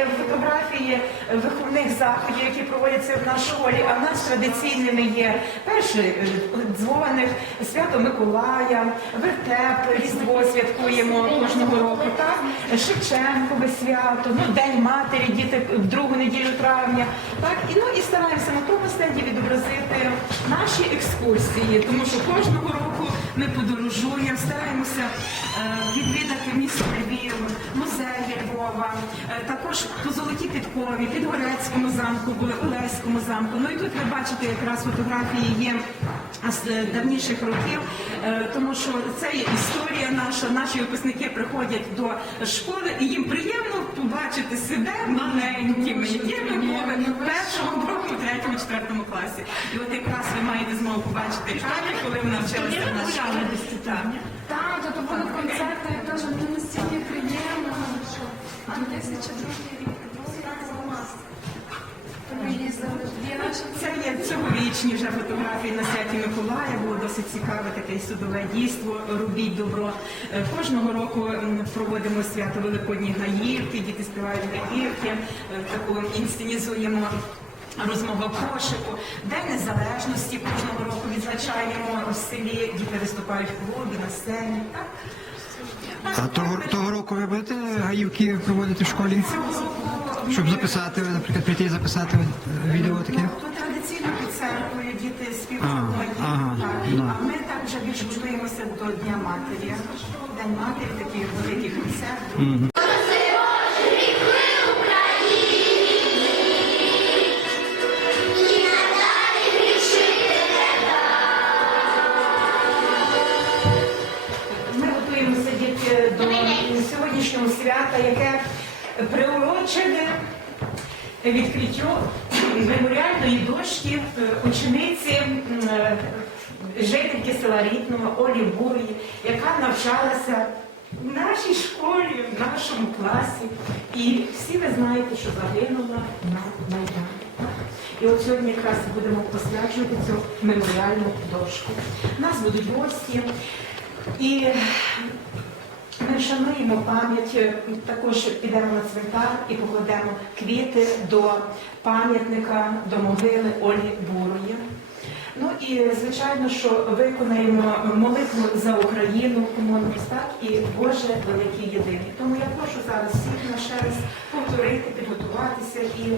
і фотографії виховних заходів, які проводяться в нашій школі. А в нас традиційними є перше е, дзвоник, свято Миколая, вертеп, Різдво святкуємо кожного року. Так Шевченкове свято, ну День матері, діти в другу неділю травня. Так і ну і стараємося на тому стенді відобразити наші екскурсії, тому що кожного року ми подорожуємо, стараємося е, відвідати місто Львів, музеї Львова, е, також по Золотій Підкові, Підгорецькому замку, були Олеському замку. Ну і тут ви бачите якраз фотографії є з давніших років, е, тому що це є історія наша. Наші випускники приходять до школи і їм приємно побачити себе маленькими, якими в першому, другому, третьому, четвертому класі. І от якраз ви маєте змогу побачити Таня, коли вона вчилася в нашій школі. Так. Так, то були концерти, я кажу, мені настільки приємно, що а 2002 рік, 12 клас. То ми їздили в Віначі. Це цьогорічні вже фотографії на святі Миколая. Було досить цікаве таке судове дійство. Робіть добро. Е, Кожного року проводимо свято Великодні гаївки, діти співають гаївки, е, таку інсценізуємо. Розмова кошику, День Незалежності кожного року відзначаємо в селі. Діти виступають в клубі, на сцені. Так? А того, того року ви будете гаївки проводити в школі? Щоб записати, наприклад, прийти і записати відео таке? Традиційно під церквою діти співають Ага, ага, А ми так вже більше готуємося до Дня матері. День матері, такий великий концерт. Ми готуємося діти до сьогоднішнього свята, яке приурочене відкриттю меморіальної дошки е, учениці е, жительки села Рідного Олі Бурої, яка навчалася в нашій школі, в нашому класі. І всі ви знаєте, що загинула на Майдані. І от сьогодні якраз будемо посвячувати цю меморіальну дошку. У нас будуть гості. І ми вшануємо пам'ять, е, також підемо на цвинтар і покладемо квіти до пам'ятника, до могили Олі Бурої. Ну і звичайно, що виконаємо молитву за Україну, помолимось так, і Боже великий єдиний. Тому я прошу зараз всіх на ще раз повторити, підготуватися і е,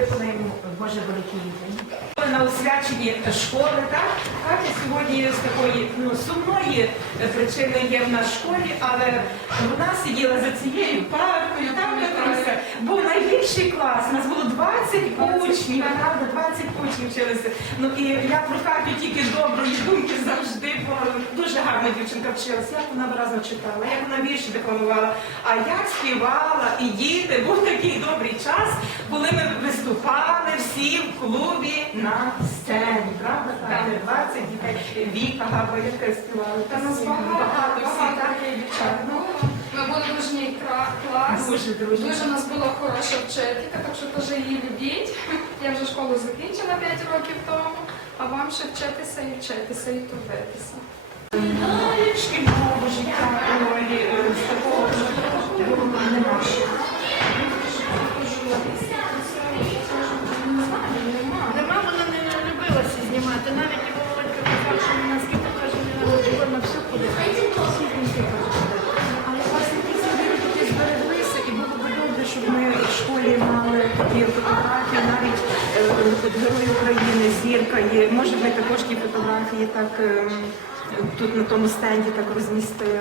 виконаємо Боже великий єдиний. На освяченні школи, так? Катя сьогодні з такої ну, сумної причини є в нас школі, але вона сиділа за цією паркою, там Петруся. Був найбільший клас, у нас було 20 учнів, правда, 20 учнів вчилися. Ну і я про Катю тільки доброї думки завжди, бо дуже гарна дівчинка вчилася. Як вона виразно читала, як вона вірші декламувала, а як співала, і діти, був такий добрий час, коли ми виступали всі в клубі на сцені, правда? Так, 20 дітей, Віка Габарівка співала. Та нас багато, багато дівчат. Ну, Ми були дружній клас. Дуже дружній. Дуже у нас була хороша вчителька, так що теж її любіть. Я вже школу закінчила 5 років тому, а вам ще вчитися і вчитися, і трудитися. Шкільного життя е, Герой України, зірка є. Може, ми також ті фотографії так ем, тут на тому стенді так розмістили.